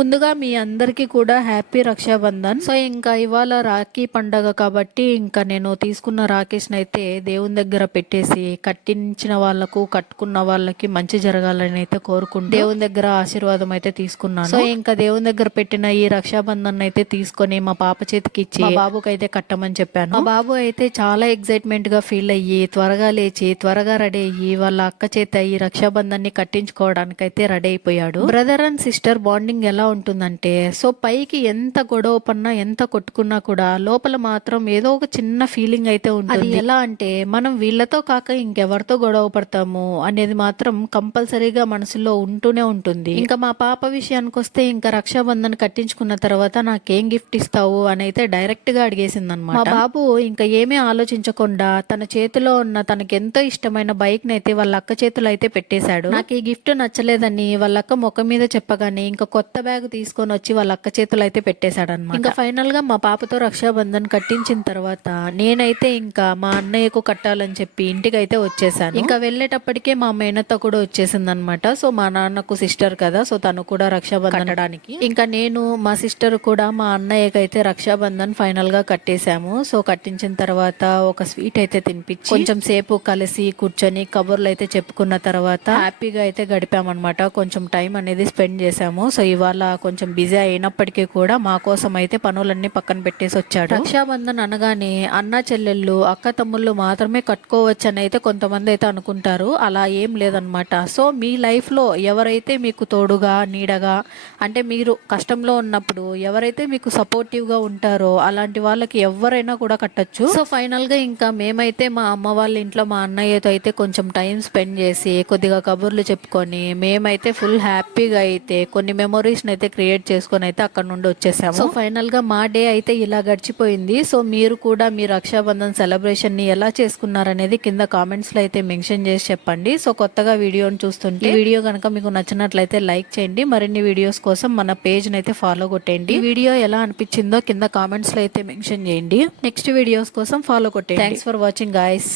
ముందుగా మీ అందరికీ కూడా హ్యాపీ రక్షాబంధన్. సో ఇంకా ఇవాళ రాఖీ పండగ కాబట్టి ఇంకా నేను తీసుకున్న రాఖీస్ని అయితే దేవుని దగ్గర పెట్టేసి కట్టించిన వాళ్ళకు కట్టుకున్న వాళ్ళకి మంచి జరగాలని అయితే కోరుకుంటూ దేవుని దగ్గర ఆశీర్వాదం అయితే తీసుకున్నాను. సో ఇంకా దేవుని దగ్గర పెట్టిన ఈ రక్షాబంధన్ అయితే తీసుకొని మా పాప చేతికి ఇచ్చి మా బాబుకి అయితే కట్టమని చెప్పాను. మా బాబు అయితే చాలా ఎక్సైట్మెంట్ గా ఫీల్ అయ్యి త్వరగా లేచి త్వరగా రెడీ అయ్యి వాళ్ళ అక్క చేత ఈ రక్షాబంధన్ ని కట్టించుకోవడానికి అయితే రెడీ అయిపోయాడు. బ్రదర్ అండ్ సిస్టర్ బాండింగ్ ఎలా ఉంటుందంటే, సో పైకి ఎంత గొడవ పన్నా ఎంత కొట్టుకున్నా కూడా లోపల మాత్రం ఏదో ఒక చిన్న ఫీలింగ్ అయితే ఉంటుంది. అది ఎలా అంటే మనం వీళ్ళతో కాక ఇంకెవరితో గొడవ పడతాము అనేది మాత్రం కంపల్సరీగా మనసులో ఉంటూనే ఉంటుంది. ఇంకా మా పాప విషయానికి వస్తే ఇంకా రక్షాబంధన్ కట్టించుకున్న తర్వాత నాకేం గిఫ్ట్ ఇస్తావు అని అయితే డైరెక్ట్ గా అడిగేసింది అనమాట. మా బాబు ఇంకా ఏమీ ఆలోచించకుండా తన చేతిలో ఉన్న తనకి ఎంతో ఇష్టమైన బైక్ ని అయితే వాళ్ళ అక్క చేతిలో అయితే పెట్టేశాడు. నాకు ఈ గిఫ్ట్ నచ్చలేదని వాళ్ళ అక్క ముఖం మీద చెప్పగానే ఇంకా కొత్త బ్యాగ్ తీసుకొని వచ్చి వాళ్ళ అక్క చేతులు అయితే పెట్టేశాడు అనమాట. ఇంకా ఫైనల్ గా మా పాపతో రక్షాబంధన్ కట్టించిన తర్వాత నేనైతే ఇంకా మా అన్నయ్యకు కట్టాలని చెప్పి ఇంటికి అయితే వచ్చేసాను. ఇంకా వెళ్ళేటప్పటికే మా మేనత్త కూడా వచ్చేసింది అనమాట. సో మా నాన్నకు సిస్టర్ కదా, సో తను కూడా రక్షాబంధన్ కట్టడానికి ఇంకా నేను మా సిస్టర్ కూడా మా అన్నయ్యకి అయితే రక్షాబంధన్ ఫైనల్ గా కట్టేశాము. సో కట్టించిన తర్వాత ఒక స్వీట్ అయితే తినిపించి కొంచెం సేపు కలిసి కూర్చొని కబుర్లు అయితే చెప్పుకున్న తర్వాత హ్యాపీగా అయితే గడిపామన్నమాట. కొంచెం టైం అనేది స్పెండ్ చేశాము. సో ఇవాళ కొంచెం బిజీ అయినప్పటికీ కూడా మా కోసం అయితే పనులన్నీ పక్కన పెట్టేసి వచ్చాడు. రక్షాబంధన్ అనగానే అన్న చెల్లెళ్ళు అక్క తమ్ముళ్ళు మాత్రమే కట్టుకోవచ్చు అని అయితే కొంతమంది అయితే అనుకుంటారు. అలా ఏం లేదనమాట. సో మీ లైఫ్ లో ఎవరైతే మీకు తోడుగా నీడగా అంటే మీరు కష్టంలో ఉన్నప్పుడు ఎవరైతే మీకు సపోర్టివ్ గా ఉంటారో అలాంటి వాళ్ళకి ఎవరైనా కూడా కట్టొచ్చు. సో ఫైనల్ గా ఇంకా మేమైతే మా అమ్మ వాళ్ళ ఇంట్లో మా అన్నయ్యతో అయితే కొంచెం టైం స్పెండ్ చేసి కొద్దిగా కబుర్లు చెప్పుకొని మేమైతే ఫుల్ హ్యాపీగా అయితే కొన్ని మెమొరీస్ అయితే క్రియేట్ చేసుకొని అయితే అక్కడ నుండి వచ్చేసాము. సో ఫైనల్ గా మా డే అయితే ఇలా గడిచిపోయింది. సో మీరు కూడా మీ రక్షాబంధన్ సెలబ్రేషన్ ని ఎలా చేసుకున్నారనేది కింద కామెంట్స్ లో అయితే మెన్షన్ చేసి చెప్పండి. సో కొత్తగా వీడియోని చూస్తుంటే ఈ వీడియో కనుక మీకు నచ్చినట్లయితే లైక్ చేయండి. మరిన్ని వీడియోస్ కోసం మన పేజ్ అయితే ఫాలో కొట్టండి. ఈ వీడియో ఎలా అనిపించిందో కింద కామెంట్స్ లో అయితే మెన్షన్ చేయండి. నెక్స్ట్ వీడియోస్ కోసం ఫాలో కొట్టండి. Thanks for watching guys.